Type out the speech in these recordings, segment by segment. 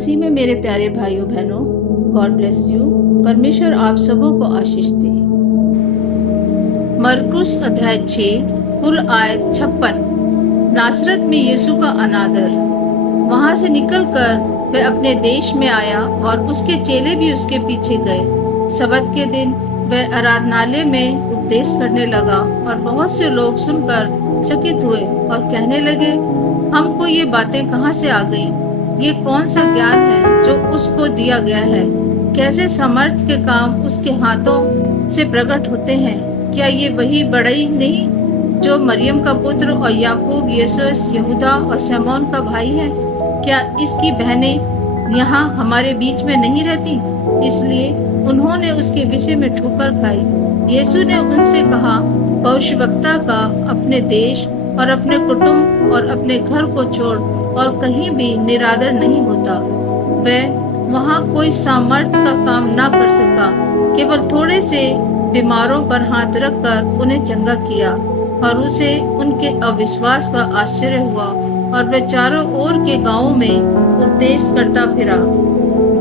मसीह में मेरे प्यारे भाइयों बहनों, गॉड ब्लेस यू। परमेश्वर आप सबों को आशीष दे। मरकुस अध्याय 6 कुल आयत 56। नासरत में यीशु का अनादर। वहां से निकलकर वह अपने देश में आया और उसके चेले भी उसके पीछे गए। सबत के दिन वह आराधनालय में उपदेश करने लगा और बहुत से लोग सुनकर चकित हुए और कहने लगे, हमको ये बातें कहाँ से आ गई? ये कौन सा ज्ञान है जो उसको दिया गया है? कैसे समर्थ के काम उसके हाथों से प्रकट होते हैं? क्या ये वही बड़ई नहीं जो मरियम का पुत्र और याकूब, यूसुस, यहूदा और शमौन का भाई है? क्या इसकी बहनें यहाँ हमारे बीच में नहीं रहती? इसलिए उन्होंने उसके विषय में ठोकर खाई। यीशु ने उनसे कहा, भविष्यवक्ता का अपने देश और अपने कुटुंब और अपने घर को छोड़ और कहीं भी निरादर नहीं होता। वह वहाँ कोई सामर्थ का काम ना कर सका, केवल थोड़े से बीमारों पर हाथ रखकर उन्हें चंगा किया। और उसे उनके अविश्वास पर आश्चर्य हुआ और वह चारों ओर के गांवों में उपदेश करता फिरा।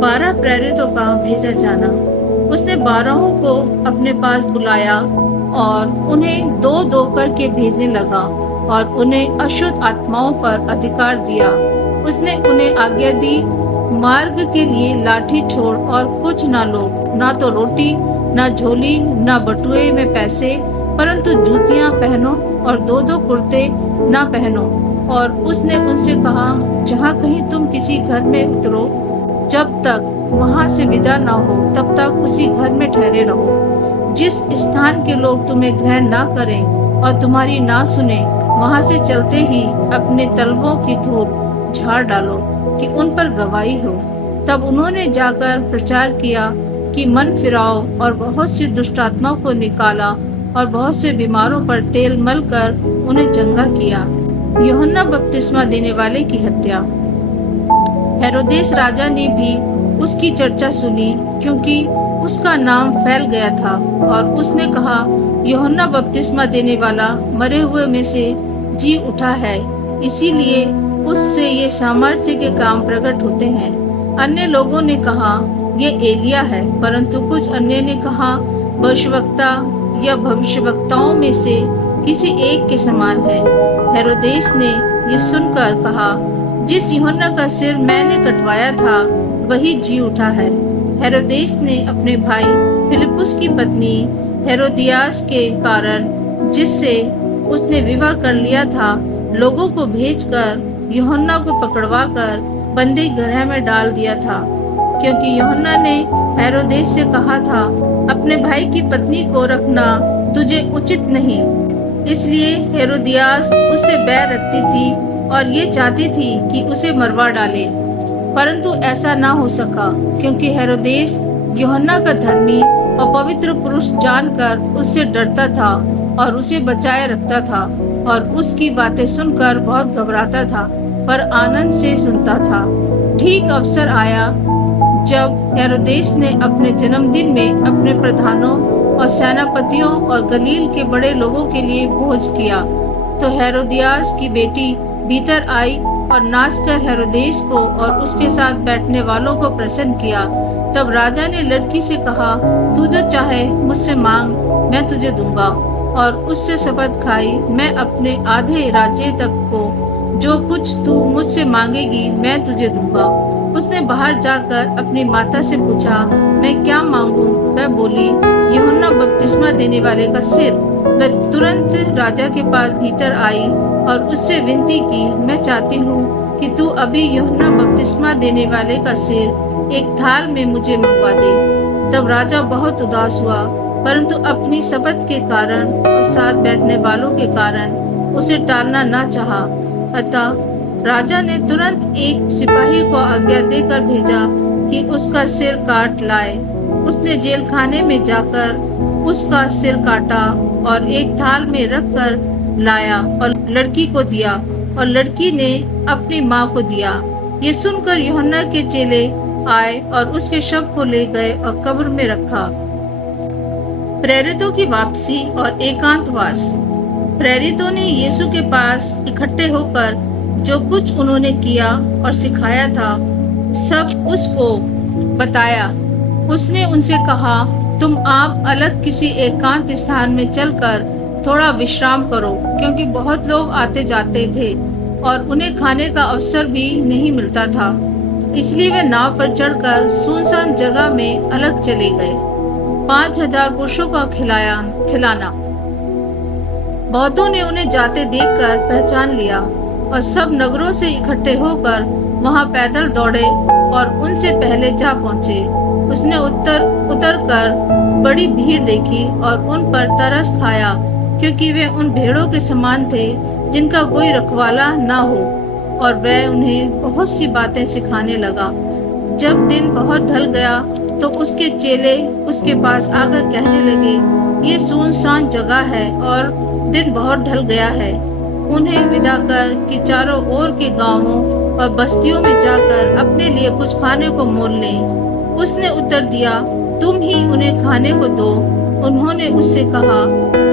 12 प्रेरितों का भेजा जाना। उसने 12 को अपने पास बुलाया और उन्हें 2-2 करके भेजने लगा और उन्हें अशुद्ध आत्माओं पर अधिकार दिया। उसने उन्हें आज्ञा दी, मार्ग के लिए लाठी छोड़ और कुछ ना लो, ना तो रोटी, ना झोली, ना बटुए में पैसे, परंतु जूतियां पहनो और 2-2 कुर्ते ना पहनो। और उसने उनसे कहा, जहाँ कहीं तुम किसी घर में उतरो, जब तक वहाँ से विदा ना हो तब तक उसी घर में ठहरे रहो। जिस स्थान के लोग तुम्हें ग्रहण ना करें और तुम्हारी ना सुने, वहाँ से चलते ही अपने तलवों की धूल झाड़ डालो कि उन पर गवाही हो। तब उन्होंने जाकर प्रचार किया कि मन फिराओ, और बहुत सी दुष्टात्मा को निकाला और बहुत से बीमारों पर तेल मलकर उन्हें चंगा किया। यूहन्ना बपतिस्मा देने वाले की हत्या। हेरोदेस राजा ने भी उसकी चर्चा सुनी, क्योंकि उसका नाम फैल गया था, और उसने कहा, यूहन्ना बपतिस्मा देने वाला मरे हुए में से जी उठा है, इसीलिए उससे ये सामर्थ्य के काम प्रकट होते हैं। अन्य लोगों ने कहा, ये एलिया है, परंतु कुछ अन्य ने कहा, भविष्यवक्ता या भविष्यवक्ताओं में से किसी एक के समान है। हेरोदेस ने ये सुनकर कहा, जिस यूहन्ना का सिर मैंने कटवाया था वही जी उठा है। हेरोदेस ने अपने भाई फिलिपुस की पत्नी हेरोदियास के कारण, जिससे उसने विवाह कर लिया था, लोगों को भेजकर यूहन्ना को पकड़वाकर बंदी गृह में डाल दिया था, क्योंकि यूहन्ना ने हेरोदेस से कहा था, अपने भाई की पत्नी को रखना तुझे उचित नहीं। इसलिए हेरोदियास उससे बैर रखती थी और ये चाहती थी कि उसे मरवा डाले, परंतु ऐसा ना हो सका, क्योंकि हेरोदेस यूहन्ना का धर्मी और पवित्र पुरुष जानकर उससे डरता था और उसे बचाए रखता था, और उसकी बातें सुनकर बहुत घबराता था, पर आनंद से सुनता था। ठीक अवसर आया जब हेरोदेस ने अपने जन्मदिन में अपने प्रधानों और सेनापतियों और गलील के बड़े लोगों के लिए भोज किया, तो हेरोदियास की बेटी भीतर आई और नाचकर हेरोदेस को और उसके साथ बैठने वालों को प्रसन्न किया। तब राजा ने लड़की से कहा, तू जो चाहे मुझसे मांग, मैं तुझे दूंगा। और उससे शपथ खाई, मैं अपने आधे राज्य तक को जो कुछ तू मुझसे मांगेगी मैं तुझे दूंगा। उसने बाहर जाकर अपनी माता से पूछा, मैं क्या मांगूं? वह बोली, यूहन्ना बपतिस्मा देने वाले का सिर। वह तुरंत राजा के पास भीतर आई और उससे विनती की, मैं चाहती हूँ कि तू अभी यूहन्ना बपतिस्मा देने वाले का सिर एक थाल में मुझे मंगवा दे। तब राजा बहुत उदास हुआ, परंतु अपनी शपथ के कारण और साथ बैठने वालों के कारण उसे टालना न चाहा। अतः राजा ने तुरंत एक सिपाही को आज्ञा देकर भेजा कि उसका सिर काट लाए। उसने जेल खाने में जाकर उसका सिर काटा और एक थाल में रखकर लाया और लड़की को दिया, और लड़की ने अपनी माँ को दिया। ये सुनकर यूहन्ना के चेले आए और उसके शव को ले गए और कब्र में रखा। प्रेरितों की वापसी और एकांतवास। प्रेरितों ने यीशु के पास इकट्ठे होकर जो कुछ उन्होंने किया और सिखाया था सब उसको बताया। उसने उनसे कहा, तुम आप अलग किसी एकांत स्थान में चलकर थोड़ा विश्राम करो, क्योंकि बहुत लोग आते जाते थे और उन्हें खाने का अवसर भी नहीं मिलता था। इसलिए वे नाव पर चढ़कर सुनसान जगह में अलग चले गए। 5,000 पुरुषों का खिलाना। बहुतों ने उन्हें जाते देखकर पहचान लिया और सब नगरों से इकट्ठे होकर वहां पैदल दौड़े और उनसे पहले जा पहुंचे। उसने उतर कर बड़ी भीड़ देखी और उन पर तरस खाया, क्योंकि वे उन भेड़ों के समान थे जिनका कोई रखवाला न हो, और वह उन्हें बहुत सी बातें सिखाने लगा। जब दिन बहुत ढल गया तो उसके चेले उसके पास आकर कहने लगे, ये सुनसान जगह है और दिन बहुत ढल गया है। उन्हें विदा कर कि चारों ओर के गांवों और बस्तियों में जाकर अपने लिए कुछ खाने को मोल लें। उसने उत्तर दिया, तुम ही उन्हें खाने को दो। उन्होंने उससे कहा,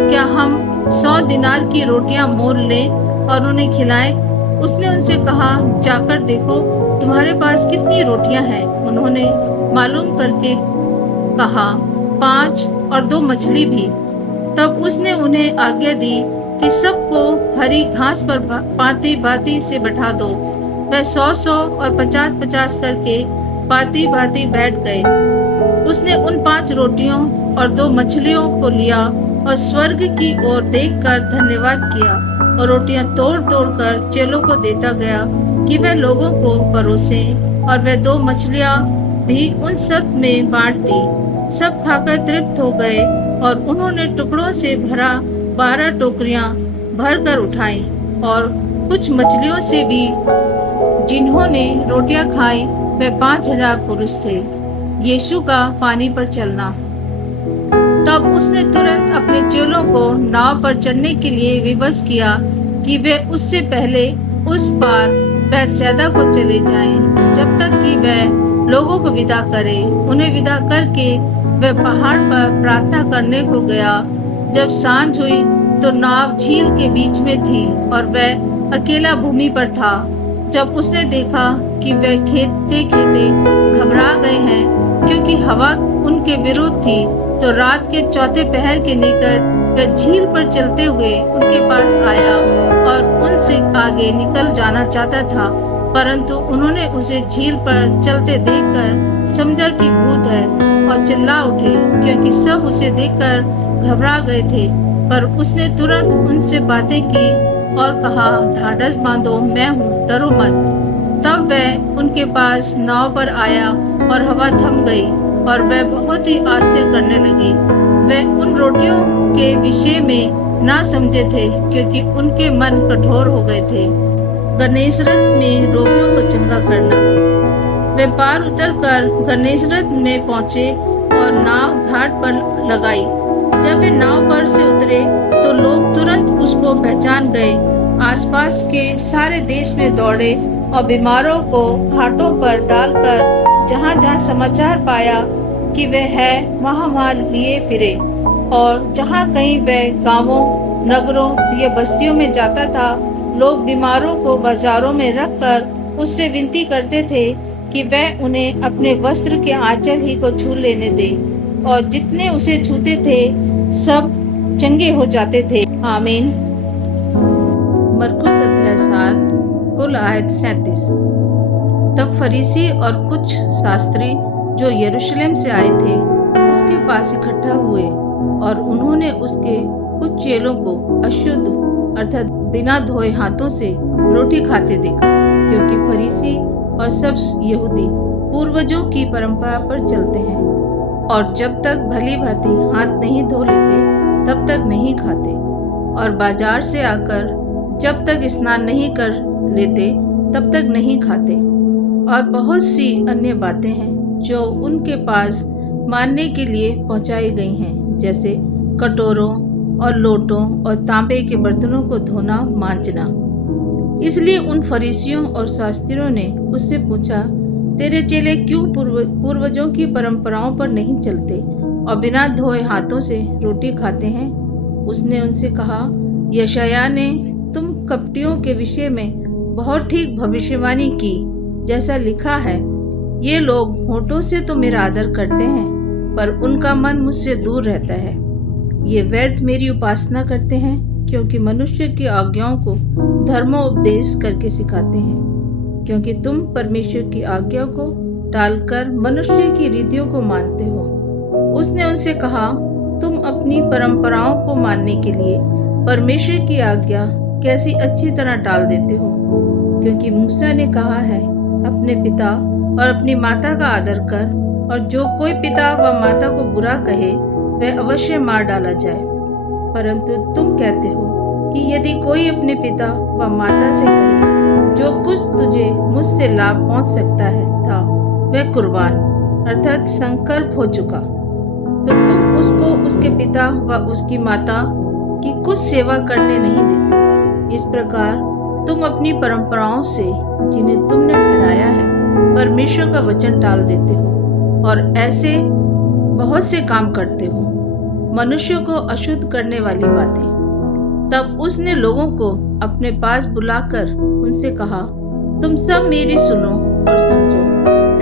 क्या हम 100 दिनार की रोटियां मोल लें और उन्हें खिलाएं? उसने उनसे कहा, जाकर देखो तुम्हारे पास कितनी रोटियां हैं। उन्होंने मालूम करके कहा, 5 और 2 मछली भी। तब उसने उन्हें आज्ञा दी कि सबको हरी घास पर भांति भांति से बैठा दो। वह 100 और 50 करके भांति भांति बैठ गए। उसने उन 5 रोटियों और 2 मछलियों को लिया और स्वर्ग की ओर देखकर धन्यवाद किया और रोटियां तोड़ तोड़ कर चेलों को देता गया कि वह लोगों को परोसे, और वह 2 मछलियां भी उन सब में बांट दी। सब खाकर तृप्त हो गए और उन्होंने टुकड़ों से भरा 12 टोकरियां भर कर उठाई, और कुछ मछलियों से भी जिन्होंने रोटियां खाई वे 5,000 पुरुष थे। यीशु का पानी पर चलना। तब उसने तुरंत अपने चेलों को नाव पर चढ़ने के लिए विवश किया कि वे उससे पहले उस पार बैतसैदा को चले जाएं, जब तक कि वह लोगों को विदा करे। उन्हें विदा करके वह पहाड़ पर प्रार्थना करने को गया। जब सांझ हुई तो नाव झील के बीच में थी और वह अकेला भूमि पर था। जब उसने देखा कि वे खेते खेते घबरा गए हैं, क्योंकि हवा उनके विरुद्ध थी, तो रात के 4 पहर के निकट वह झील पर चलते हुए उनके पास आया और उनसे आगे निकल जाना चाहता था, परंतु उन्होंने उसे झील पर चलते देखकर समझा कि भूत है और चिल्ला उठे, क्योंकि सब उसे देखकर घबरा गए थे। पर उसने तुरंत उनसे बातें की और कहा, ढाढ़स बांधो, मैं हूँ, डरो मत। तब वह उनके पास नाव पर आया और हवा थम गई और वह बहुत ही आश्चर्य करने लगे। वह उन रोटियों के विषय में ना समझे थे, क्योंकि उनके मन कठोर हो गए थे। गन्नेसरत में रोगियों को चंगा करना। वे पार उतरकर गन्नेसरत में पहुंचे और नाव घाट पर लगाई। जब वे नाव पर से उतरे तो लोग तुरंत उसको पहचान गए। आसपास के सारे देश में दौड़े और बीमारों को घाटों पर डालकर जहाँ जहाँ समाचार पाया कि वह है, वहाँ लिए फिरे। और जहाँ कहीं वह गांवों, नगरों या बस्तियों में जाता था, लोग बीमारों को बाजारों में रखकर उससे विनती करते थे कि वह उन्हें अपने वस्त्र के आंचल ही को छू लेने दे, और जितने उसे छूते थे सब चंगे हो जाते थे। आमीन। मरकुस अध्याय 7 कुल आयत 37। तब फरीसी और कुछ शास्त्री जो यरूशलेम से आए थे उसके पास इकट्ठा हुए, और उन्होंने उसके कुछ चेलों को अशुद्ध अर्थात बिना धोए हाथों से रोटी खाते देखा, क्योंकि फरीसी और सब यहूदी पूर्वजों की परंपरा पर चलते हैं, और जब तक भली भांति हाथ नहीं धो लेते तब तक नहीं खाते, और बाजार से आकर जब तक स्नान नहीं कर लेते तब तक नहीं खाते। और बहुत सी अन्य बातें हैं जो उनके पास मानने के लिए पहुंचाई गई हैं, जैसे कटोरों और लोटों और तांबे के बर्तनों को धोना मांजना। इसलिए उन फरीसियों और शास्त्रियों ने उससे पूछा, तेरे चेले क्यों पूर्वजों की परंपराओं पर नहीं चलते और बिना धोए हाथों से रोटी खाते हैं? उसने उनसे कहा, यशायाह ने तुम कपटियों के विषय में बहुत ठीक भविष्यवाणी की, जैसा लिखा है, ये लोग होठों से तो मेरा आदर करते हैं, पर उनका मन मुझसे दूर रहता है। ये व्यर्थ मेरी उपासना करते हैं, क्योंकि मनुष्य की आज्ञाओं को धर्मोपदेश करके सिखाते हैं। क्योंकि तुम परमेश्वर की आज्ञा को टालकर मनुष्य की रीतियों को मानते हो। उसने उनसे कहा, तुम अपनी परंपराओं को मानने के लिए परमेश्वर की आज्ञा कैसी अच्छी तरह टाल देते हो। क्योंकि मूसा ने कहा है, अपने पिता और अपनी माता का आदर कर, और जो कोई पिता व माता को बुरा कहे वह अवश्य मार डाला जाए। परंतु तुम कहते हो कि यदि कोई अपने पिता व माता से कहे, जो कुछ तुझे मुझसे लाभ पहुंच सकता है था वह कुर्बान अर्थात संकल्प हो चुका, तो तुम उसको उसके पिता व उसकी माता की कुछ सेवा करने नहीं देते। इस प्रकार तुम अपनी परंपराओं से, जिन्हें तुमने ठहराया है, परमेश्वर का वचन टाल देते हो और ऐसे बहुत से काम करते हो, मनुष्य को अशुद्ध करने वाली बातें। तब उसने लोगों को अपने पास बुलाकर उनसे कहा, तुम सब मेरी सुनो और समझो।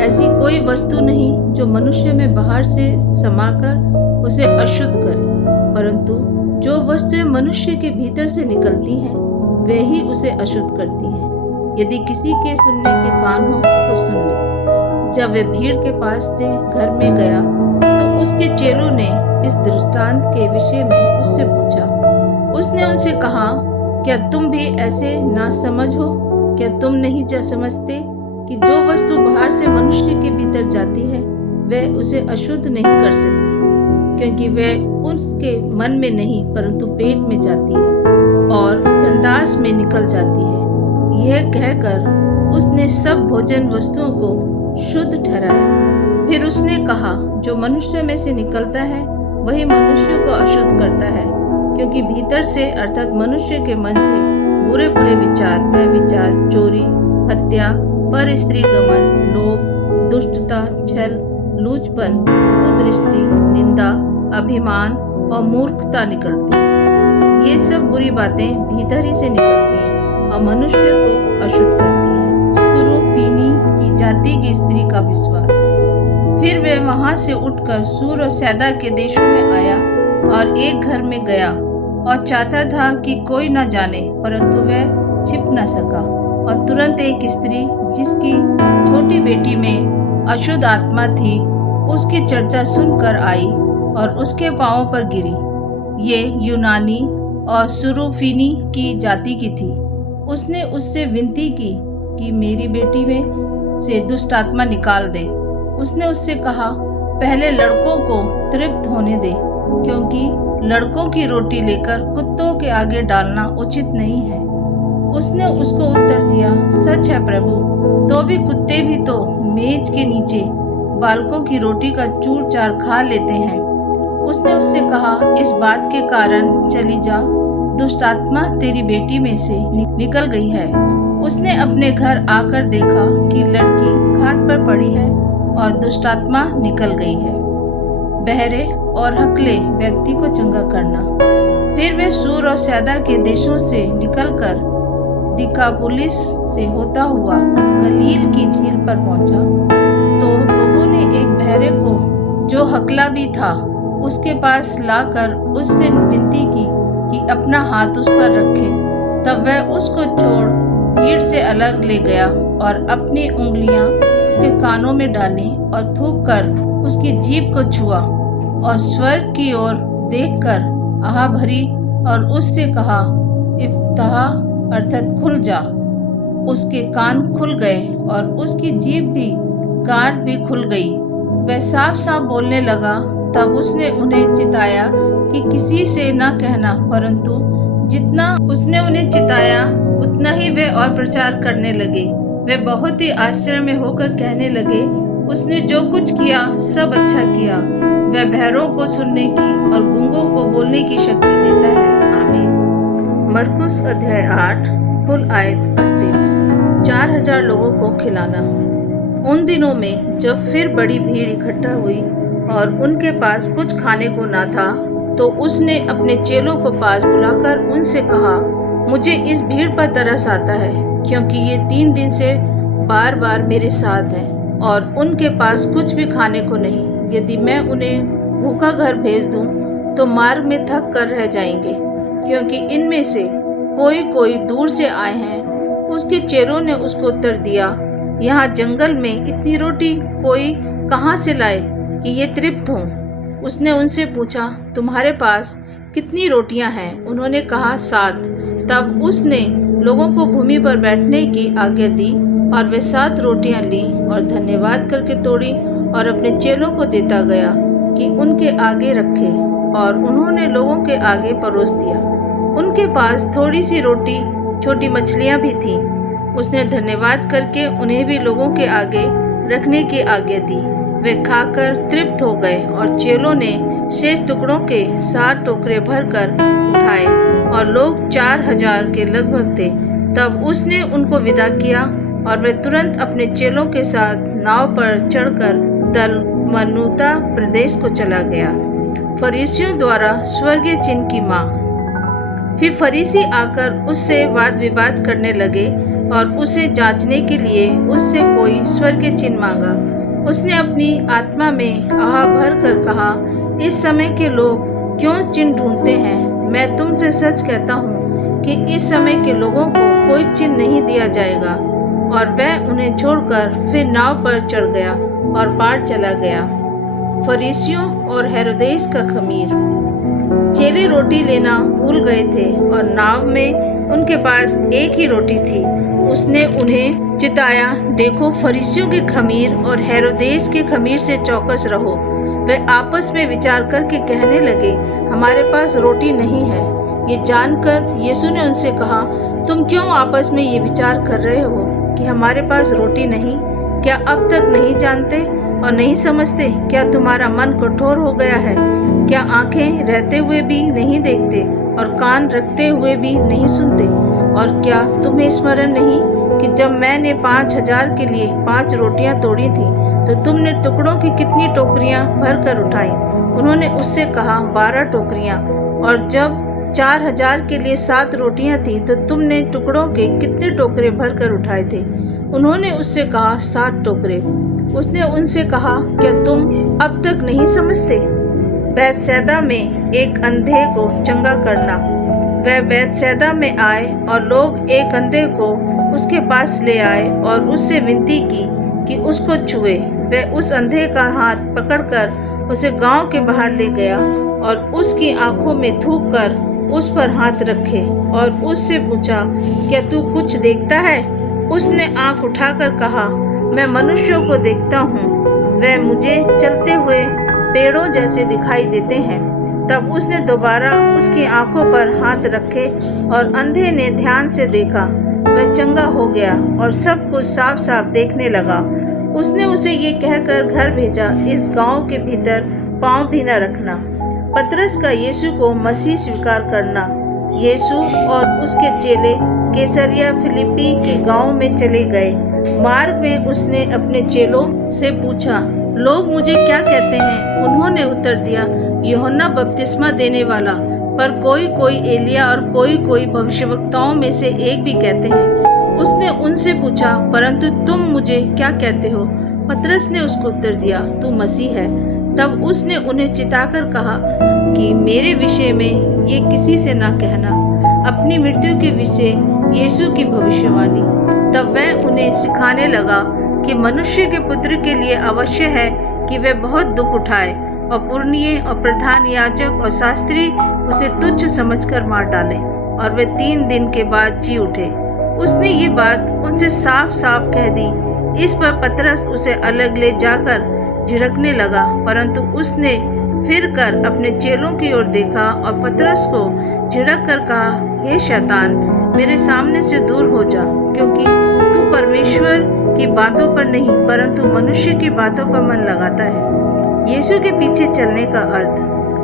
ऐसी कोई वस्तु नहीं जो मनुष्य में बाहर से समाकर उसे अशुद्ध करे, परंतु जो वस्तुएं मनुष्य के भीतर से निकलती हैं वे ही उसे अशुद्ध करती हैं। यदि किसी के सुनने के कान हो तो सुन ले। जब वे भीड़ के पास से घर में गया तो उसके चेलों ने इस दृष्टांत के विषय में उससे पूछा। उसने उनसे कहा, क्या तुम भी ऐसे नासमझ हो? क्या तुम नहीं समझते कि जो वस्तु बाहर से मनुष्य के भीतर जाती है वह उसे अशुद्ध नहीं कर सकती, क्योंकि वह उसके मन में नहीं परंतु पेट में जाती है और संडास में निकल जाती है। यह कहकर उसने सब भोजन वस्तुओं को शुद्ध ठहराया। फिर उसने कहा, जो मनुष्य में से निकलता है वही मनुष्य को अशुद्ध करता है, क्योंकि भीतर से अर्थात मनुष्य के मन से बुरे बुरे विचार, व्यभिचार, चोरी, हत्या, पर स्त्री गमन, लोभ, दुष्टता, छल, लूचपन, कुदृष्टि, निंदा, अभिमान और मूर्खता निकलती है। ये सब बुरी बातें भीतर ही से निकलती हैं और मनुष्य को अशुद्ध करती हैं। सुरूफीनी की जाति की स्त्री का विश्वास। फिर वह वहां से उठकर सूर और सैदा के देशों में आया और एक घर में गया और चाहता था कि कोई न जाने, परंतु वह छिप न सका। और तुरंत एक स्त्री जिसकी छोटी बेटी में अशुद्ध आत्मा थी उसकी चर्चा सुनकर आई और उसके पांवों पर गिरी। ये यूनानी और सुरूफीनी की जाति की थी। उसने उससे विनती की कि मेरी बेटी में से दुष्ट आत्मा निकाल दे। उसने उससे कहा, पहले लड़कों को तृप्त होने दे, क्योंकि लड़कों की रोटी लेकर कुत्तों के आगे डालना उचित नहीं है। उसने उसको उत्तर दिया, सच है प्रभु, तो भी कुत्ते भी तो मेज के नीचे बालकों की रोटी का चूर चार खा लेते हैं। उसने उससे कहा, इस बात के कारण चली जा, दुष्ट आत्मा तेरी बेटी में से निकल गई है। उसने अपने घर आकर देखा कि लड़की खाट पर पड़ी है और दुष्ट आत्मा निकल गई है। बहरे और हकले व्यक्ति को चंगा करना। फिर वे सूर और सैदा के देशों से निकलकर दिकापुलिस से होता हुआ गलील की झील पर पहुंचा। तो लोगों ने एक बहरे को, जो हकला भी था, उसके पास लाकर उससे विनती की कि अपना हाथ उस पर रखे। तब वह उसको छोड़ भीड़ से अलग ले गया और अपनी उंगलियां उसके कानों में डाली और थूककर उसकी जीभ को छुआ और स्वर्ग की ओर देखकर आह भरी और उससे कहा, इफ्ताह अर्थात खुल जा। उसके कान खुल गए और उसकी जीभ भी गांठ भी खुल गई। वह साफ साफ बोलने लगा। तब उसने उन्हें चिताया कि किसी से न कहना, परंतु जितना उसने उन्हें चिताया उतना ही वे और प्रचार करने लगे। वे बहुत ही आश्चर्य में होकर कहने लगे, उसने जो कुछ किया सब अच्छा किया। वह बहरों को सुनने की और गूंगों को बोलने की शक्ति देता है। आमीन। मरकुस अध्याय 8 कुल आयत 38। 4000 लोगों को खिलाना। उन दिनों में जब फिर बड़ी भीड़ इकट्ठा हुई और उनके पास कुछ खाने को ना था, तो उसने अपने चेलों को पास बुलाकर उनसे कहा, मुझे इस भीड़ पर तरस आता है, क्योंकि ये 3 दिन से बार बार मेरे साथ हैं और उनके पास कुछ भी खाने को नहीं। यदि मैं उन्हें भूखा घर भेज दूं तो मार्ग में थक कर रह जाएंगे, क्योंकि इनमें से कोई कोई दूर से आए हैं। उसके चेलों ने उसको उत्तर दिया, यहाँ जंगल में इतनी रोटी कोई कहाँ से लाए कि ये तृप्त हों। उसने उनसे पूछा, तुम्हारे पास कितनी रोटियां हैं? उन्होंने कहा, 7। तब उसने लोगों को भूमि पर बैठने की आज्ञा दी और वे 7 रोटियां ली और धन्यवाद करके तोड़ी और अपने चेलों को देता गया कि उनके आगे रखे, और उन्होंने लोगों के आगे परोस दिया। उनके पास थोड़ी सी रोटी, छोटी मछलियां भी थीं। उसने धन्यवाद करके उन्हें भी लोगों के आगे रखने की आज्ञा दी। वे खाकर तृप्त हो गए और चेलों ने शेष टुकड़ों के 7 टोकरे भरकर उठाए, और लोग 4000 के लगभग थे। तब उसने उनको विदा किया और वे तुरंत अपने चेलों के साथ नाव पर चढ़कर दलमनूता प्रदेश को चला गया। फरीसियों द्वारा स्वर्गीय चिन्ह की मांग। फिर फरीसी आकर उससे वाद विवाद करने लगे और उसे जांचने के लिए उससे कोई स्वर्गीय चिन्ह मांगा। उसने अपनी आत्मा में आह भर कर कहा, इस समय के लोग क्यों चिन्ह ढूंढते हैं? मैं तुमसे सच कहता हूँ कि इस समय के लोगों को कोई चिन्ह नहीं दिया जाएगा। और वह उन्हें छोड़कर फिर नाव पर चढ़ गया और पार चला गया। फरीसियों और हेरोदेस का खमीर। चेले रोटी लेना भूल गए थे और नाव में उनके पास एक ही रोटी थी। उसने उन्हें चिताया, देखो, फरीसियों के खमीर और हेरोदेस के खमीर से चौकस रहो। वे आपस में विचार करके कहने लगे, हमारे पास रोटी नहीं है। ये जानकर यीशु ने उनसे कहा, तुम क्यों आपस में ये विचार कर रहे हो कि हमारे पास रोटी नहीं? क्या अब तक नहीं जानते और नहीं समझते? क्या तुम्हारा मन कठोर हो गया है? क्या आंखें रहते हुए भी नहीं देखते और कान रखते हुए भी नहीं सुनते? और क्या तुम्हें स्मरण नहीं कि जब मैंने 5000 के लिए 5 रोटियां तोड़ी थी तो तुमने टुकड़ों की कितनी टोकरियां भरकर उठाई? उन्होंने उससे कहा, 12 टोकरियां। और जब 4000 के लिए 7 रोटियां थी तो तुमने टुकड़ों के कितने टोकरे भरकर उठाए थे? उन्होंने उससे कहा, 7 टोकरे। उसने उनसे कहा, क्या तुम अब तक नहीं समझते? बैतसैदा में एक अंधे को चंगा करना। वह बैतसैदा में आए और लोग एक अंधे को उसके पास ले आए और उससे विनती की कि उसको छुए। वह उस अंधे का हाथ पकड़कर उसे गांव के बाहर ले गया और उसकी आंखों में थूक कर उस पर हाथ रखे और उससे पूछा, क्या तू कुछ देखता है? उसने आंख उठाकर कहा, मैं मनुष्यों को देखता हूँ। वह मुझे चलते हुए पेड़ों जैसे दिखाई देते हैं। तब उसने दोबारा उसकी आंखों पर हाथ रखे और अंधे ने ध्यान से देखा। वह चंगा हो गया और सब कुछ साफ साफ देखने लगा। उसने उसे ये कहकर घर भेजा, इस गांव के भीतर पांव भी न रखना। पतरस का यीशु को मसीह स्वीकार करना। यीशु और उसके चेले कैसरिया फिलिप्पी के गांव में चले गए। मार्ग में उसने अपने चेलों से पूछा, लोग मुझे क्या कहते हैं? उन्होंने उत्तर दिया, यूहन्ना बपतिस्मा देने वाला, पर कोई कोई एलिया और कोई कोई भविष्यवक्ताओं में से एक भी कहते हैं। उसने उनसे पूछा, परंतु तुम मुझे क्या कहते हो? पतरस ने उसको उत्तर दिया, तू मसीह है। तब उसने उन्हें चिताकर कहा कि मेरे विषय में ये किसी से ना कहना, अपनी मृत्यु के विषय यीशु की भविष्यवाणी। तब वह उन्हें सिखाने लगा कि मनुष्य के पुत्र के लिए अवश्य है कि वह बहुत दुख उठाए और पुरनिये और प्रधान याजक और शास्त्री उसे तुच्छ समझकर मार डालें और वे 3 दिन के बाद जी उठे। उसने ये बात उनसे साफ साफ कह दी। इस पर पतरस उसे अलग ले जाकर झिड़कने लगा, परंतु उसने फिर कर अपने चेलों की ओर देखा और पतरस को झिड़क कर कहा, हे शैतान, मेरे सामने से दूर हो जा, क्योंकि तू परमेश्वर की बातों पर नहीं परंतु मनुष्य की बातों पर मन लगाता है। यीशु के पीछे चलने का अर्थ।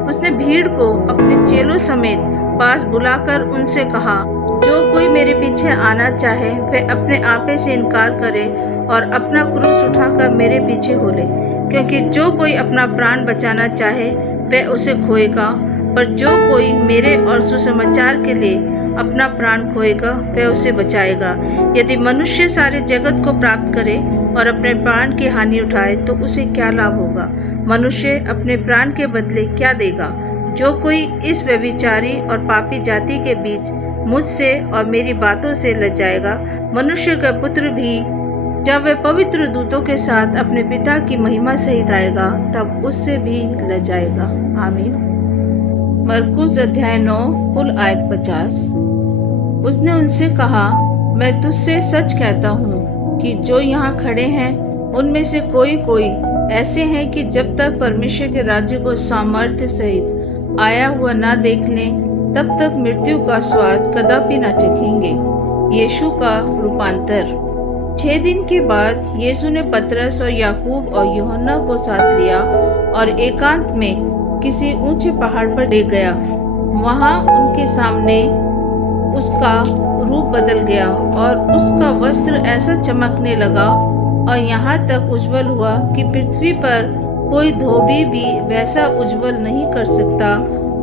उसने भीड़ को अपने चेलों समेत पास बुलाकर उनसे कहा, जो कोई मेरे पीछे आना चाहे वह अपने आपे से इनकार करे और अपना क्रूस उठाकर मेरे पीछे हो ले। क्योंकि जो कोई अपना प्राण बचाना चाहे वह उसे खोएगा, पर जो कोई मेरे और सुसमाचार के लिए अपना प्राण खोएगा वह उसे बचाएगा। यदि मनुष्य सारे जगत को प्राप्त करे और अपने प्राण की हानि उठाए तो उसे क्या लाभ होगा? मनुष्य अपने प्राण के बदले क्या देगा? जो कोई इस व्यभिचारी और पापी जाति के बीच मुझसे और मेरी बातों से लजाएगा, मनुष्य का पुत्र भी जब वह पवित्र दूतों के साथ अपने पिता की महिमा सहित आएगा, तब उससे भी लजाएगा। आमीन। मरकुस अध्याय 9 कुल आयत 50। उसने उनसे कहा, मैं तुझसे सच कहता हूँ कि जो यहाँ खड़े हैं उनमें से कोई ऐसे हैं कि जब तक परमेश्वर के राज्य को सामर्थ्य सहित आया हुआ ना देख लें, तब तक मृत्यु का स्वाद कदापि न चखेंगे। यीशु का रूपांतर। 6 दिन के बाद यीशु ने पतरस और याकूब और यूहन्ना को साथ लिया और एकांत में किसी ऊंचे पहाड़ पर ले गया। वहां उनके सामने उसका रूप बदल गया और उसका वस्त्र ऐसा चमकने लगा और यहाँ तक उज्जवल हुआ कि पृथ्वी पर कोई धोबी भी वैसा उज्जवल नहीं कर सकता।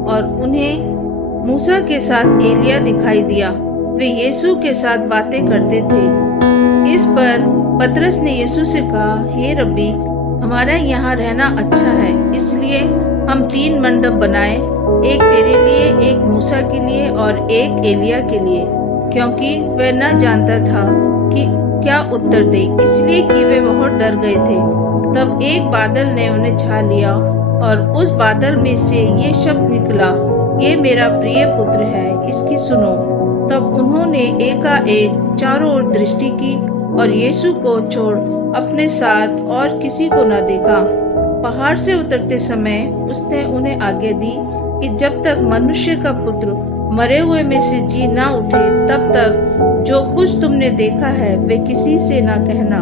और उन्हें मूसा के साथ एलिया दिखाई दिया। वे यीशु के साथ बातें करते थे। इस पर पतरस ने यीशु से कहा, हे रब्बी, हमारा यहाँ रहना अच्छा है, इसलिए हम 3 मंडप बनाए, एक तेरे लिए, एक मूसा के लिए और एक एलिया के लिए। क्योंकि वह न जानता था कि क्या उत्तर दे, इसलिए कि वे बहुत डर गए थे। तब एक बादल ने उन्हें छा लिया और उस बादल में से ये शब्द निकला, ये मेरा प्रिय पुत्र है, इसकी सुनो। तब उन्होंने एकाएक चारों ओर दृष्टि की और यीशु को छोड़ अपने साथ और किसी को न देखा। पहाड़ से उतरते समय उसने उन्हें आज्ञा दी कि जब तक मनुष्य का पुत्र मरे हुए में से जी ना उठे, तब तक जो कुछ तुमने देखा है वे किसी से ना कहना।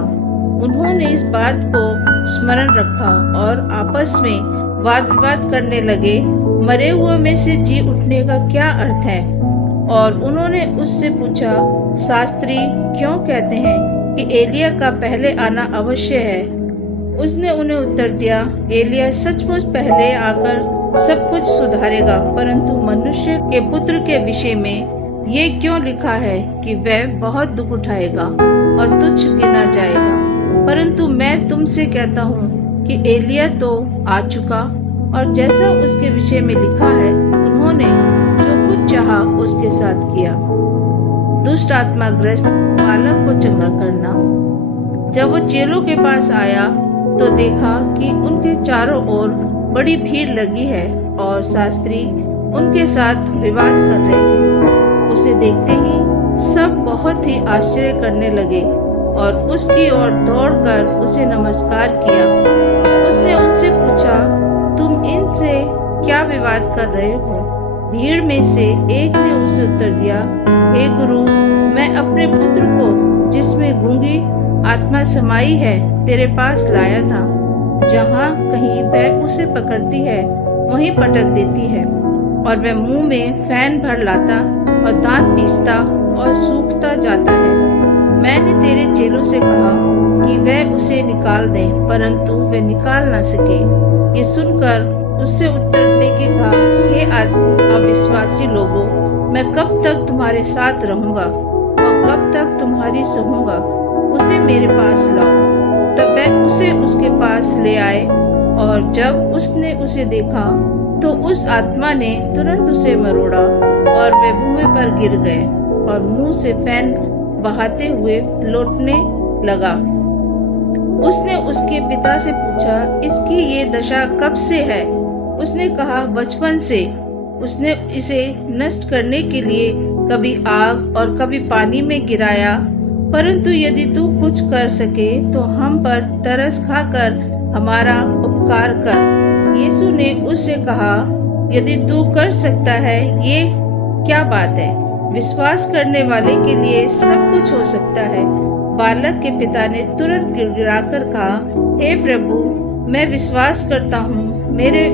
उन्होंने इस बात को स्मरण रखा और आपस में वाद विवाद करने लगे, मरे हुए में से जी उठने का क्या अर्थ है? और उन्होंने उससे पूछा, शास्त्री क्यों कहते हैं कि एलिया का पहले आना अवश्य है? उसने उन्हें उत्तर दिया, एलिया सचमुच पहले आकर सब कुछ सुधारेगा, परंतु मनुष्य के पुत्र के विषय में ये क्यों लिखा है कि वह बहुत दुख उठाएगा और तुच्छ गिना जाएगा। परंतु मैं तुमसे कहता हूँ कि एलिया तो आ चुका और जैसा उसके विषय में लिखा है, उन्होंने जो कुछ चाहा उसके साथ किया। दुष्ट आत्माग्रस्त बालक को चंगा करना। जब वो चेलों के पास आया तो देखा कि उनके चारों ओर बड़ी भीड़ लगी है और शास्त्री उनके साथ विवाद कर रहे हैं। उसे देखते ही सब बहुत ही आश्चर्य करने लगे और उसकी ओर दौड़कर उसे नमस्कार किया। उसने उनसे पूछा, तुम इनसे क्या विवाद कर रहे हो? भीड़ में से एक ने उसे उत्तर दिया, हे गुरु, मैं अपने पुत्र को जिसमें गूंगी आत्मा समाई है तेरे पास लाया था। जहाँ कहीं वह उसे पकड़ती है वहीं पटक देती है और वह मुंह में फैन भर लाता और दांत पीसता और सूखता जाता है। मैंने तेरे चेलों से कहा कि वह उसे निकाल दें, परंतु वे निकाल न सके। ये सुनकर उससे उत्तर दे के कहा, हे अविश्वासी लोगों, मैं कब तक तुम्हारे साथ रहूंगा और कब तक तुम्हारी सहूंगा? उसे मेरे पास लाओ। तब वह उसे उसके पास ले आए और जब उसने उसे देखा तो उस आत्मा ने तुरंत उसे मरोड़ा और वह भूमि पर गिर गए और मुंह से फैन बहाते हुए लौटने लगा। उसने उसके पिता से पूछा, इसकी ये दशा कब से है? उसने कहा, बचपन से। उसने इसे नष्ट करने के लिए कभी आग और कभी पानी में गिराया, परंतु यदि तू कुछ कर सके तो हम पर तरस खाकर हमारा उपकार कर। यीशु ने उससे कहा, यदि तू कर सकता है, ये क्या बात है? विश्वास करने वाले के लिए सब कुछ हो सकता है। बालक के पिता ने तुरंत गिड़गिड़ाकर कहा, हे प्रभु, मैं विश्वास करता हूँ, मेरे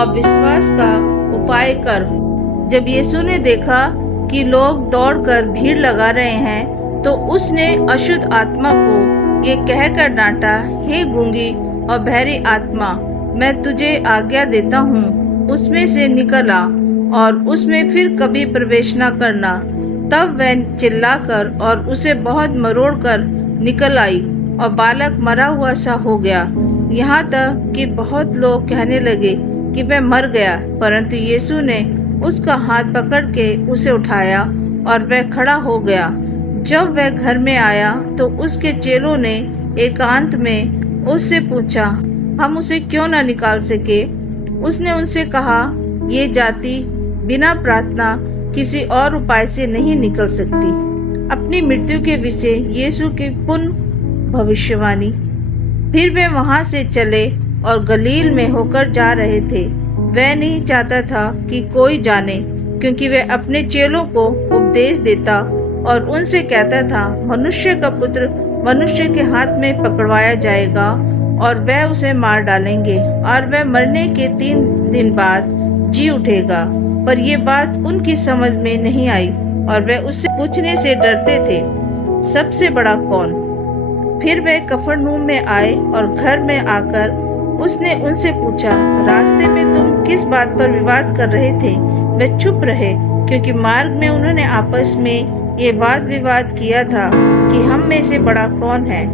अविश्वास का उपाय कर। जब यीशु ने देखा कि लोग दौड़कर भीड़ लगा रहे हैं, तो उसने अशुद्ध आत्मा को ये कहकर डांटा, हे गूंगी और बहरी आत्मा, मैं तुझे आज्ञा देता हूँ, उसमें से निकल आ और उसमें फिर कभी प्रवेश न करना। तब वह चिल्लाकर और उसे बहुत मरोड़ कर निकल आई और बालक मरा हुआ सा हो गया, यहाँ तक कि बहुत लोग कहने लगे कि वह मर गया। परंतु यीशु ने उसका हाथ पकड़ के उसे उठाया और वह खड़ा हो गया। जब वह घर में आया तो उसके चेलों ने एकांत में उससे पूछा, हम उसे क्यों न निकाल सके? उसने उनसे कहा, ये जाति बिना प्रार्थना किसी और उपाय से नहीं निकल सकती। अपनी मृत्यु के विषय यीशु की पुनः भविष्यवाणी। फिर वे वहां से चले और गलील में होकर जा रहे थे। वह नहीं चाहता था कि कोई जाने, क्योंकि वह अपने चेलों को उपदेश देता और उनसे कहता था, मनुष्य का पुत्र मनुष्य के हाथ में पकड़वाया जाएगा और वह उसे मार डालेंगे और वह मरने के 3 दिन बाद जी उठेगा। पर यह बात उनकी समझ में नहीं आई और वे उससे पूछने से डरते थे, सबसे बड़ा कौन? फिर वे कफरनहूम में आए और घर में आकर उसने उनसे पूछा, रास्ते में तुम किस बात पर विवाद कर रहे थे? वे चुप रहे, क्योंकि मार्ग में उन्होंने आपस में ये वाद विवाद किया था कि हम में से बड़ा कौन है।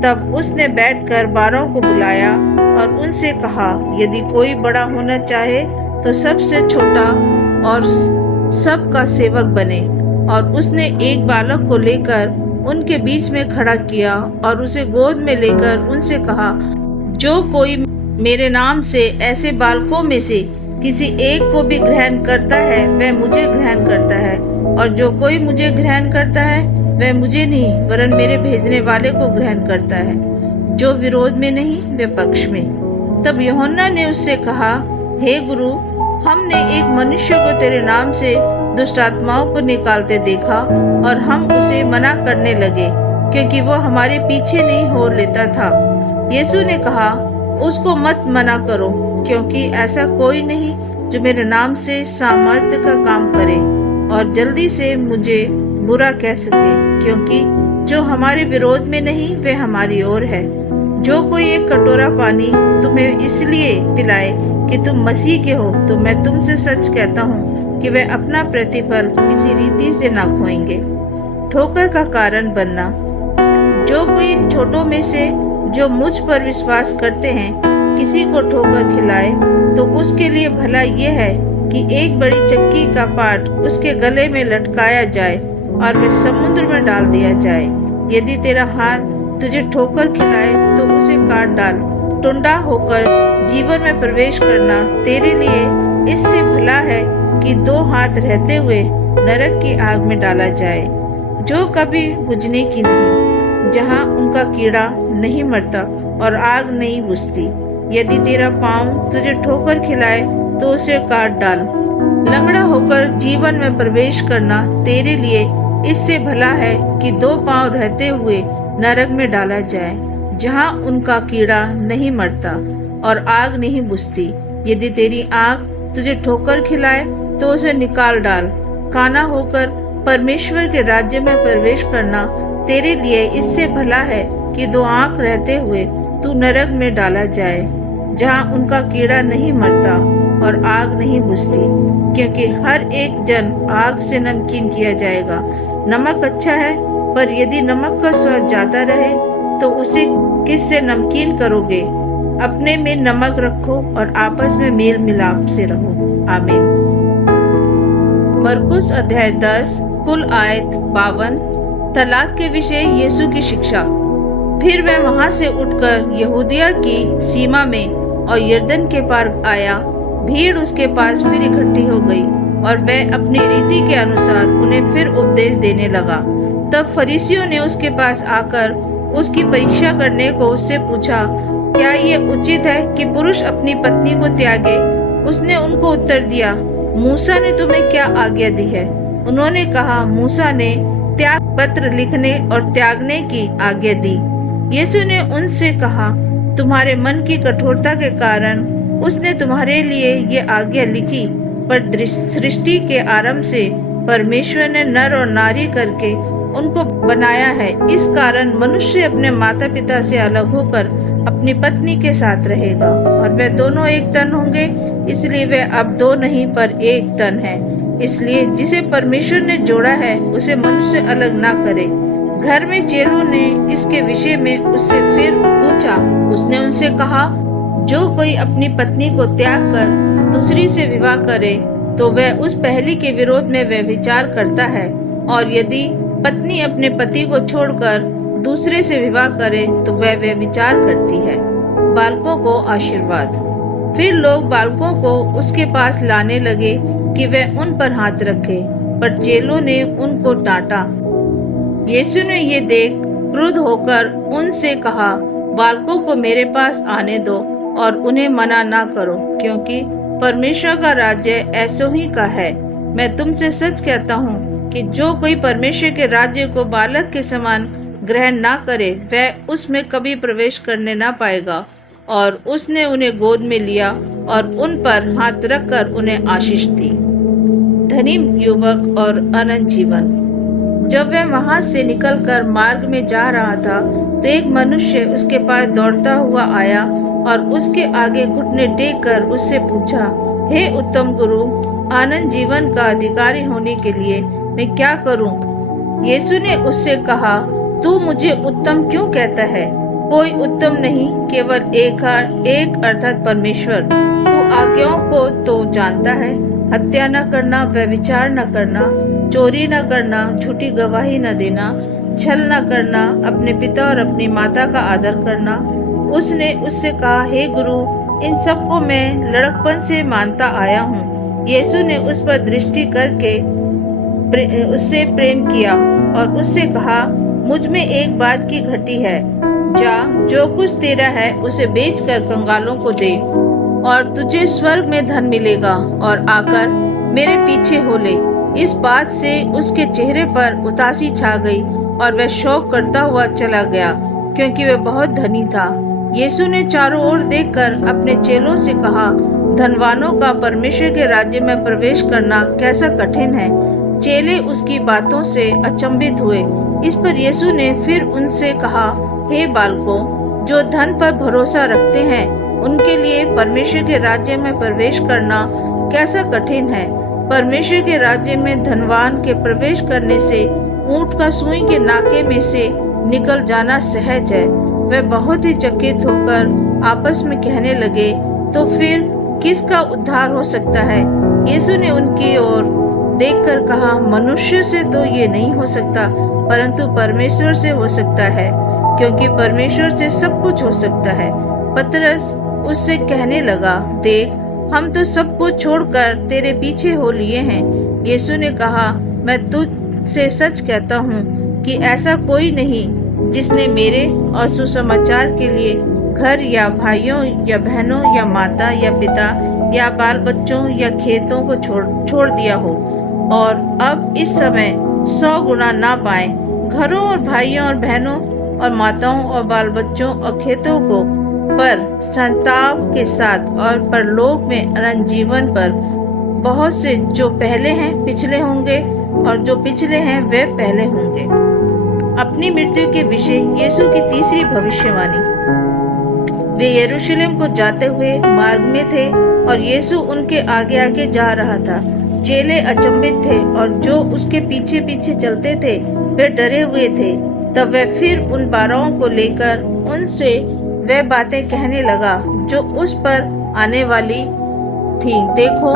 तब उसने बैठकर 12 को बुलाया और उनसे कहा, यदि कोई बड़ा होना चाहे तो सबसे छोटा और सबका सेवक बने। और उसने एक बालक को लेकर उनके बीच में खड़ा किया और उसे गोद में लेकर उनसे कहा, जो कोई मेरे नाम से ऐसे बालकों में से किसी एक को भी ग्रहण करता है वह मुझे ग्रहण करता है, और जो कोई मुझे ग्रहण करता है वह मुझे नहीं वरन मेरे भेजने वाले को ग्रहण करता है। जो विरोध में नहीं वे पक्ष में। तब यूहन्ना ने उससे कहा, हे गुरु, हमने एक मनुष्य को तेरे नाम से दुष्ट आत्माओं को निकालते देखा और हम उसे मना करने लगे, क्योंकि वो हमारे पीछे नहीं हो लेता था। यीशु ने कहा, उसको मत मना करो, क्योंकि ऐसा कोई नहीं जो मेरे नाम से सामर्थ्य का काम करे और जल्दी से मुझे बुरा कह सके, क्योंकि जो हमारे विरोध में नहीं वे हमारी ओर है। जो कोई एक कटोरा पानी तुम्हें इसलिए पिलाए कि तुम मसीह के हो, तो मैं तुमसे सच कहता हूँ कि वे अपना प्रतिफल किसी रीति से ना खोएंगे। ठोकर का कारण बनना। जो कोई इन छोटों में से जो मुझ पर विश्वास करते हैं किसी को ठोकर खिलाए, तो उसके लिए भला यह है कि एक बड़ी चक्की का पाट उसके गले में लटकाया जाए और वह समुद्र में डाल दिया जाए। यदि तेरा हाथ तुझे ठोकर खिलाए तो उसे काट डाल। टुंडा होकर जीवन में प्रवेश करना तेरे लिए इससे भला है कि 2 हाथ रहते हुए नरक की आग में डाला जाए, जो कभी बुझने की नहीं, जहाँ उनका कीड़ा नहीं मरता और आग नहीं बुझती। यदि तेरा पाँव तुझे ठोकर खिलाए तो उसे काट डाल। लंगड़ा होकर जीवन में प्रवेश करना तेरे लिए इससे भला है कि 2 पाँव रहते हुए नरक में डाला जाए, जहाँ उनका कीड़ा नहीं मरता और आग नहीं बुझती। यदि तेरी आँख तुझे ठोकर खिलाए तो उसे निकाल डाल। काना होकर परमेश्वर के राज्य में प्रवेश करना तेरे लिए इससे भला है कि 2 आँख रहते हुए तू नरक में डाला जाए, जहाँ उनका कीड़ा नहीं मरता और आग नहीं बुझती, क्योंकि हर एक जन आग से नमकीन किया जाएगा। नमक अच्छा है, पर यदि नमक का स्वाद जाता रहे तो उसे किससे नमकीन करोगे? अपने में नमक रखो और आपस में मेल मिलाप से रहो। आमीन। मरकुस अध्याय 10 कुल आयत 52। तलाक के विषय यीशु की शिक्षा। फिर वह वहां से उठकर यहूदिया की सीमा में और यरदन के पार आया। भीड़ उसके पास फिर इकट्ठी हो गई और वह अपनी रीति के अनुसार उन्हें फिर उपदेश देने लगा। तब फरीसियों ने उसके पास आकर उसकी परीक्षा करने को उससे पूछा, क्या ये उचित है कि पुरुष अपनी पत्नी को त्यागे? उसने उनको उत्तर दिया, मूसा ने तुम्हें क्या आज्ञा दी है? उन्होंने कहा, मूसा ने त्याग पत्र लिखने और त्यागने की आज्ञा दी। यीशु ने उनसे कहा, तुम्हारे मन की कठोरता के कारण उसने तुम्हारे लिए ये आज्ञा लिखी, पर सृष्टि के आरंभ से परमेश्वर ने नर और नारी करके उनको बनाया है। इस कारण मनुष्य अपने माता पिता से अलग होकर अपनी पत्नी के साथ रहेगा और वे दोनों एक तन होंगे। इसलिए वे अब 2 नहीं पर एक तन है। इसलिए जिसे परमेश्वर ने जोड़ा है उसे मनुष्य अलग ना करे। घर में चेलों ने इसके विषय में उससे फिर पूछा। उसने उनसे कहा, जो कोई अपनी पत्नी को त्याग कर दूसरी से विवाह करे तो वह उस पहली के विरोध में व्यभिचार करता है, और यदि पत्नी अपने पति को छोड़कर दूसरे से विवाह करे तो वह व्यभिचार करती है। बालकों को आशीर्वाद। फिर लोग बालकों को उसके पास लाने लगे कि वह उन पर हाथ रखे, पर चेलों ने उनको डांटा। यीशु ने ये देख क्रुद्ध होकर उनसे कहा, बालकों को मेरे पास आने दो और उन्हें मना ना करो, क्योंकि परमेश्वर का राज्य ऐसों ही का है। मैं तुमसे सच कहता हूँ कि जो कोई परमेश्वर के राज्य को बालक के समान ग्रहण ना करे वह उसमें कभी प्रवेश करने ना पाएगा। और उसने उन्हें गोद में लिया और उन पर हाथ रखकर उन्हें आशीष दी। धनी युवक और अनंत जीवन। जब वह वहां से निकलकर मार्ग में जा रहा था तो एक मनुष्य उसके पास दौड़ता हुआ आया और उसके आगे घुटने टेक कर उससे पूछा, हे उत्तम गुरु, आनंद जीवन का अधिकारी होने के लिए मैं क्या करूं? यीशु ने उससे कहा, तू मुझे उत्तम क्यों कहता है? कोई उत्तम नहीं, केवल एक अर्थात परमेश्वर। तू आज्ञाओं को तो जानता है, हत्या न करना, व्यभिचार न करना, चोरी न करना, झूठी गवाही न देना, छल न करना, अपने पिता और अपनी माता का आदर करना। उसने उससे कहा, हे गुरु, इन सब को मैं लड़कपन से मानता आया हूँ। यीशु ने उस पर दृष्टि करके उससे प्रेम किया और उससे कहा, मुझ में एक बात की घटी है। जा, जो कुछ तेरा है उसे बेचकर कंगालों को दे और तुझे स्वर्ग में धन मिलेगा, और आकर मेरे पीछे हो ले। इस बात से उसके चेहरे पर उदासी छा गई और वह शोक करता हुआ चला गया, क्योंकि वह बहुत धनी था। यीशु ने चारों ओर देखकर अपने चेलों से कहा, धनवानों का परमेश्वर के राज्य में प्रवेश करना कैसा कठिन है। चेले उसकी बातों से अचंभित हुए। इस पर यीशु ने फिर उनसे कहा, हे बालकों, जो धन पर भरोसा रखते हैं उनके लिए परमेश्वर के राज्य में प्रवेश करना कैसा कठिन है। परमेश्वर के राज्य में धनवान के प्रवेश करने से ऊंट का सुई के नाके में से निकल जाना सहज है। वे बहुत ही चकित होकर आपस में कहने लगे, तो फिर किसका उद्धार हो सकता है? यीशु ने उनकी ओर देखकर कहा, मनुष्य से तो ये नहीं हो सकता, परंतु परमेश्वर से हो सकता है, क्योंकि परमेश्वर से सब कुछ हो सकता है। पतरस उससे कहने लगा, देख, हम तो सब कुछ छोड़कर तेरे पीछे हो लिए हैं। यीशु ने कहा, मैं तुझसे सच कहता हूँ कि ऐसा कोई नहीं जिसने मेरे और सुसमाचार के लिए घर या भाइयों या बहनों या माता या पिता या बाल बच्चों या खेतों को छोड़ दिया हो और अब इस समय 100 गुना ना पाए, घरों और भाइयों और बहनों और माताओं और बाल बच्चों और खेतों को, पर संताप के साथ और परलोक में अनंत जीवन पर बहुत से जो पहले हैं पिछले होंगे और जो पिछले हैं वे पहले होंगे। अपनी मृत्यु के विषय यीशु की तीसरी भविष्यवाणी। वे यरूशलेम को जाते हुए मार्ग में थे और यीशु उनके आगे आगे जा रहा था। चेले अचंभित थे और जो उसके पीछे पीछे चलते थे वे डरे हुए थे। तब वह फिर उन 12 को लेकर उनसे वह बातें कहने लगा जो उस पर आने वाली थी। देखो,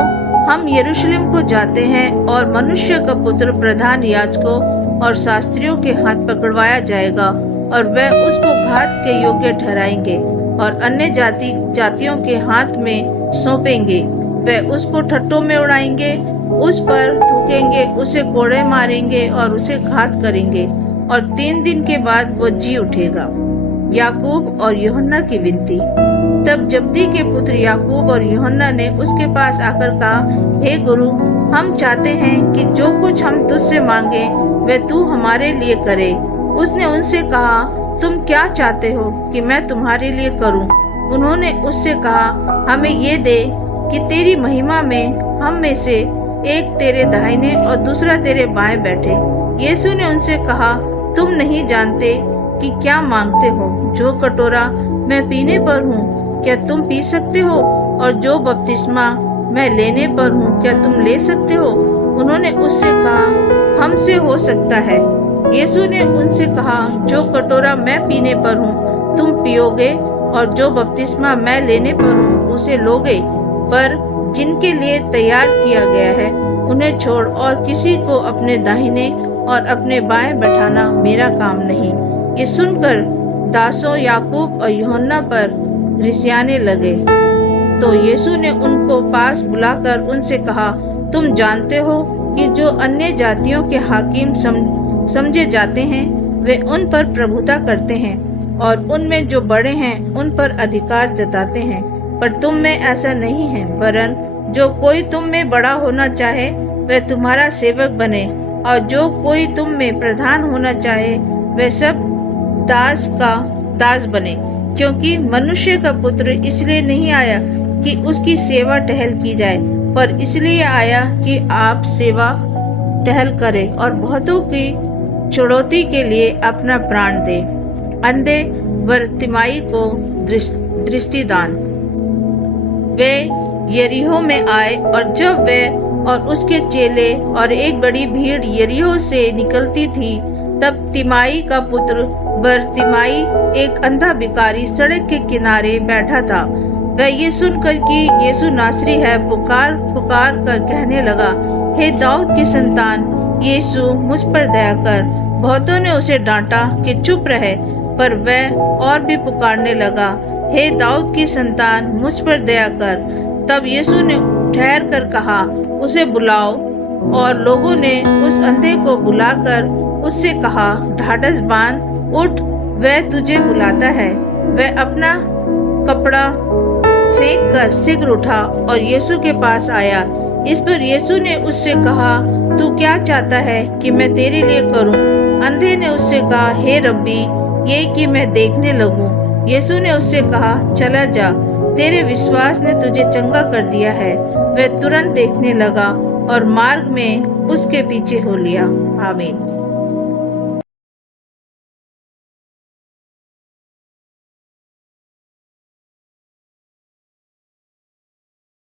हम यरूशलेम को जाते हैं और मनुष्य का पुत्र प्रधान याजकों और शास्त्रियों के हाथ पकड़वाया जाएगा और वह उसको घात के योग्य ठहराएंगे और अन्य जातियों के हाथ में सौंपेंगे। वह उसको ठट्टों में उड़ाएंगे, उस पर थूकेंगे, उसे कोड़े मारेंगे और उसे घात करेंगे, और 3 दिन के बाद वो जी उठेगा। याकूब और यूहन्ना की विनती। तब जब्दी के पुत्र याकूब और यूहन्ना ने उसके पास आकर कहा, हे गुरु, हम चाहते हैं कि जो कुछ हम तुझसे मांगे वह तू हमारे लिए करे। उसने उनसे कहा, तुम क्या चाहते हो कि मैं तुम्हारे लिए करूं? उन्होंने उससे कहा, हमें ये दे कि तेरी महिमा में हम में से एक तेरे दाहिने और दूसरा तेरे बाएं बैठे। यीशु ने उनसे कहा, तुम नहीं जानते कि क्या मांगते हो। जो कटोरा मैं पीने पर हूँ क्या तुम पी सकते हो, और जो बपतिस्मा मैं लेने पर हूँ क्या तुम ले सकते हो? उन्होंने उससे कहा, हमसे हो सकता है। यीशु ने उनसे कहा, जो कटोरा मैं पीने पर हूँ तुम पियोगे, और जो बपतिस्मा मैं लेने पर हूँ उसे लोगे, पर जिनके लिए तैयार किया गया है उन्हें छोड़ और किसी को अपने दाहिने और अपने बाएं बैठाना मेरा काम नहीं। ये सुनकर दासों याकूब और यूहन्ना पर रिसियाने लगे। तो यीशु ने उनको पास बुलाकर उनसे कहा, तुम जानते हो कि जो अन्य जातियों के हाकिम समझे जाते हैं वे उन पर प्रभुता करते हैं, और उनमें जो बड़े हैं उन पर अधिकार जताते हैं, पर तुम में ऐसा नहीं है। वरन जो कोई तुम में बड़ा होना चाहे वह तुम्हारा सेवक बने, और जो कोई तुम में प्रधान होना चाहे वह सब दास का दास बने। क्योंकि मनुष्य का पुत्र इसलिए नहीं आया कि उसकी सेवा टहल की जाए, पर इसलिए आया कि आप सेवा टहल करे और बहुतों की छुड़ौती के लिए अपना प्राण दे। अंधे बरतिमाई को दृष्टिदान। वे यरीहो में आए, और जब वे और उसके चेले और एक बड़ी भीड़ यरीहो से निकलती थी, तब तिमाई का पुत्र बरतिमाई एक अंधा भिखारी सड़क के किनारे बैठा था। वह ये सुनकर कि यीशु नासरी है, पुकार पुकार कर कहने लगा, हे दाऊद की संतान, यीशु मुझ पर दया कर। बहुतों ने उसे डांटा कि चुप रहे, पर वह और भी पुकारने लगा, हे दाऊद की संतान, मुझ पर दया कर। तब यीशु ने ठहर कर कहा, उसे बुलाओ। और लोगों ने उस अंधे को बुलाकर उससे कहा, ढाढ़स बांध, उठ, वह तुझे बुलाता है। वह अपना कपड़ा फेंक कर शीघ्र उठा और यीशु के पास आया। इस पर यीशु ने उससे कहा, तू क्या चाहता है कि मैं तेरे लिए करूं? अंधे ने उससे कहा, हे रब्बी, ये कि मैं देखने लगूं। यीशु ने उससे कहा, चला जा, तेरे विश्वास ने तुझे चंगा कर दिया है। वह तुरंत देखने लगा और मार्ग में उसके पीछे हो लिया। आमीन।